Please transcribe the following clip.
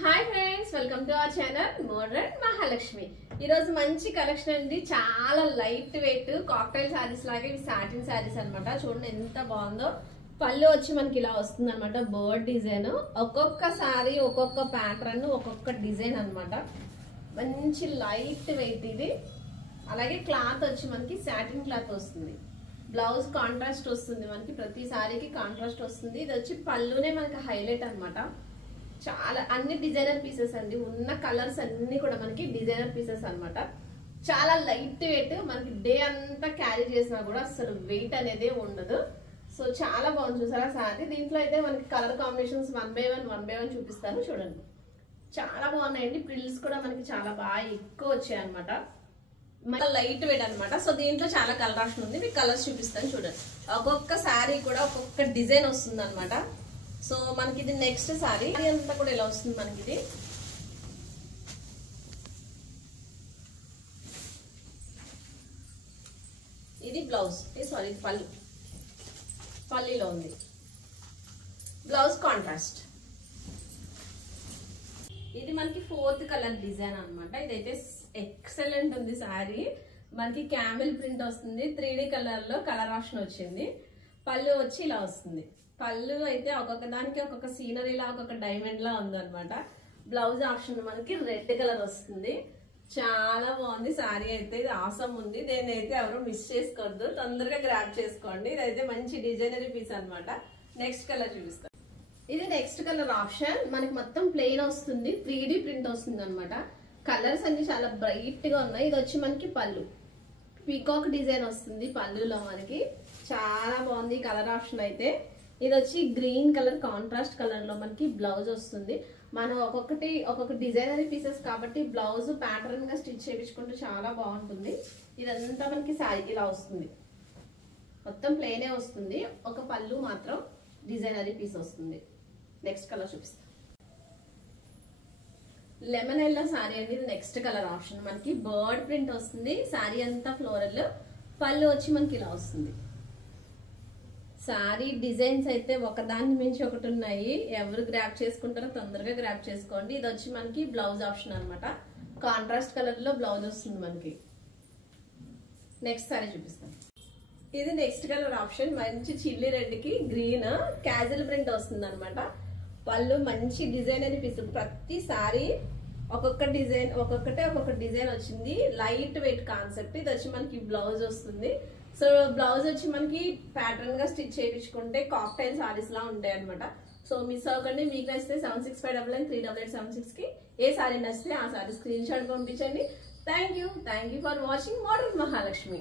Hi friends, welcome to our channel modern Mahalakshmi. ఈరోజు మంచి collection అండి. చాలా లైట్ వెయిట్ కాక్టైల్ శారీస్ లాగే ఇవి సాటిన్ శారీస్ అనమాట. చూడండి ఎంత బాగుందో. పళ్ళు వచ్చి మనకి ఇలా వస్తుంది అనమాట. బర్డ్ డిజైన్, ఒక్కొక్క శారీ ఒక్కొక్క ప్యాటర్న్ ఒక్కొక్క డిజైన్ అనమాట. మంచి లైట్ వెయిట్ ఇది. అలాగే క్లాత్ వచ్చి మనకి సాటిన్ క్లాత్ వస్తుంది. బ్లౌజ్ కాంట్రాస్ట్ వస్తుంది మనకి, ప్రతి శారీకి కాంట్రాస్ట్ వస్తుంది. ఇది వచ్చి పళ్ళునే మనకి హైలైట్ అనమాట. చాలా అన్ని డిజైనర్ పీసెస్ అండి. ఉన్న కలర్స్ అన్ని కూడా మనకి డిజైనర్ పీసెస్ అన్నమాట. చాలా లైట్ వెయిట్, మనకి డే అంతా క్యారీ చేసినా కూడా అసలు వెయిట్ అనేది ఉండదు. సో చాలా బాగుంది చూసారా శారీ. దీంట్లో అయితే మనకి colour combinations one by one చూపిస్తాను చూడండి. చాలా బాగున్నాయండి. ప్రిల్స్ కూడా మనకి చాలా బాగా ఎక్కువ వచ్చాయి అనమాట. మన లైట్ వెయిట్ అనమాట. సో దీంట్లో చాలా కలర్ ఆప్షన్ ఉంది, మీకు కలర్స్ చూపిస్తాను చూడండి. ఒక్కొక్క శారీ కూడా ఒక్కొక్క డిజైన్ వస్తుంది అనమాట. సో మనకి ఇది నెక్స్ట్ శారీ అంతా కూడా ఇలా వస్తుంది మనకి. ఇది బ్లౌజ్, సారీ పల్లీలో ఉంది. Blouse contrast. ఇది మనకి ఫోర్త్ కలర్ డిజైన్ అనమాట. ఇదైతే ఎక్సలెంట్ ఉంది శారీ. మనకి క్యామెల్ ప్రింట్ వస్తుంది, 3D కలర్ లో కలర్ ఆప్షన్ వచ్చింది. పళ్ళు వచ్చి ఇలా వస్తుంది. పళ్ళు అయితే ఒక్కొక్క దానికి ఒక్కొక్క సీనరీ లా ఒక్కొక్క డైమండ్ లా ఉంది అనమాట. బ్లౌజ్ ఆప్షన్ మనకి రెడ్ కలర్ వస్తుంది. చాలా బాగుంది శారీ అయితే. ఇది ఆసమ్ ఉంది. దీన్ని అయితే ఎవరు మిస్ చేసుకోవద్దు, తొందరగా గ్రాబ్ చేసుకోండి. ఇదైతే మంచి డిజైనరీ పీస్ అనమాట. నెక్స్ట్ కలర్ చూపిస్తాను. ఇది నెక్స్ట్ కలర్ ఆప్షన్ మనకి మొత్తం ప్లెయిన్ వస్తుంది, 3D ప్రింట్ వస్తుంది అనమాట. కలర్స్ అన్ని చాలా బ్రైట్ గా ఉన్నాయి. ఇది వచ్చి మనకి పళ్ళు, పీకాక్ డిజైన్ వస్తుంది పళ్ళులో మనకి. చాలా బాగుంది కలర్ ఆప్షన్ అయితే. ఇది వచ్చి గ్రీన్ కలర్ కాంట్రాస్ట్ కలర్ లో మనకి బ్లౌజ్ వస్తుంది. మనం ఒక్కొక్క డిజైనరీ పీసెస్ కాబట్టి బ్లౌజ్ ప్యాటర్న్ గా స్టిచ్ చేయించుకుంటే చాలా బాగుంటుంది. ఇదంతా మనకి శారీ ఇలా వస్తుంది, మొత్తం ప్లెయినే వస్తుంది. ఒక పళ్ళు మాత్రం డిజైనరీ పీస్ వస్తుంది. నెక్స్ట్ కలర్ చూపిస్తాను. లెమన్ ఎల్లో శారీ అండి. ఇది నెక్స్ట్ కలర్ ఆప్షన్ మనకి. బర్డ్ ప్రింట్ వస్తుంది, శారీ అంతా ఫ్లోరల్. పళ్ళు వచ్చి మనకి ఇలా వస్తుంది. శారీ డిజైన్స్ అయితే ఒకదాన్ని మించి ఒకటి ఉన్నాయి. ఎవరు గ్రాప్ చేసుకుంటారో తొందరగా గ్రాప్ చేసుకోండి. ఇది వచ్చి మనకి బ్లౌజ్ ఆప్షన్ అనమాట. కాంట్రాస్ట్ కలర్ లో బ్లౌజ్ వస్తుంది మనకి. నెక్స్ట్ శారీ చూపిస్తాను. ఇది నెక్స్ట్ కలర్ ఆప్షన్. మంచి చిల్లీ రెడ్ కి గ్రీన్ క్యాజువల్ ప్రింట్ వస్తుంది అనమాట. వాళ్ళు మంచి డిజైనరీ పీస్. ప్రతి శారీ ఒక్కొక్క డిజైన్ ఒక్కొక్క డిజైన్ వచ్చింది. Light weight concept. ఇది వచ్చి మనకి బ్లౌజ్ వస్తుంది. సో బ్లౌజ్ వచ్చి మనకి ప్యాటర్న్ గా స్టిచ్ చేయించుకుంటే కాక్టైల్ సారీస్ లా ఉంటాయి అనమాట. సో మిస్ అవ్వకండి. మీకు నచ్చితే 7659938876 కి ఏ సారీ నచ్చితే ఆ సారీ స్క్రీన్ షాట్ పంపించండి. Thank you for watching modern Mahalakshmi.